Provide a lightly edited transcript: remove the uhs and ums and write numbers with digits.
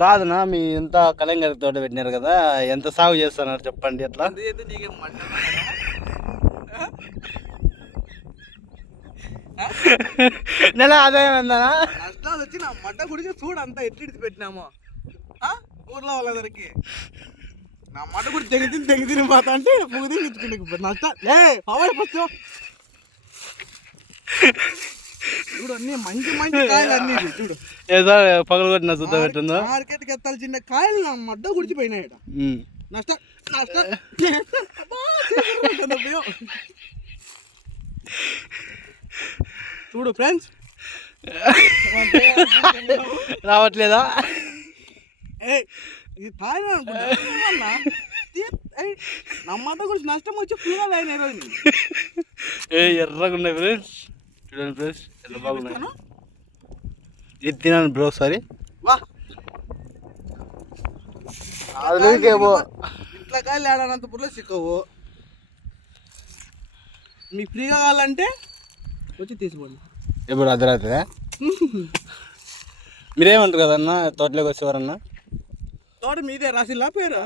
కాదనా మీ ఎంత కలంగరి తోట పెట్టినారు కదా, ఎంత సాగు చేస్తున్నారు చెప్పండి ఎట్లా? నెల ఆదాయం ఎంతనా? నష్టాలు వచ్చి నా మడ్డ గుడికి చూడు అంతా ఎట్లిడిచి పెట్టినామో ఊర్లో వాళ్ళందరికి. నా మడ్డ గుడి తెగి తిని పోతా అంటే పువ్వు తెగించుకుంటే నష్టాలు పవర్ ఫస్ట్ చూడు అన్ని మంచి కాయలు అన్ని చూడు ఏదో పగలు కొట్టిన చూద్దా పెట్టిందో. మార్కెట్కి ఎత్తాల్సిన కాయలు నా మడ్డ గుడిచిపోయినాయి. నష్టం నష్టం చూడు ఫ్రెండ్స్ రావట్లేదా? ఇది తాగిన అనుకుంటా నా మడ్డ గురించి నష్టం వచ్చి పుల్లలు అయిన రోజు ఎర్రగా ఉన్నాయి ఫ్రెండ్స్. చూడండి ఫ్రెండ్స్ ఎంత బాగున్నాయి. ఇది తినాను బ్రో ఒకసారి. వా అదికేమో ఇట్లా కాయలు ఆడనంత పుల్ల సిక్కవు. మీకు ఫ్రీగా కావాలంటే వచ్చి తీసుకోండి. ఇప్పుడు అర్ధరాత్రి మీరేమంటారు కదన్నా తోటలోకి వచ్చేవారన్నా? తోట మీదే రాసిల్లా పేరు?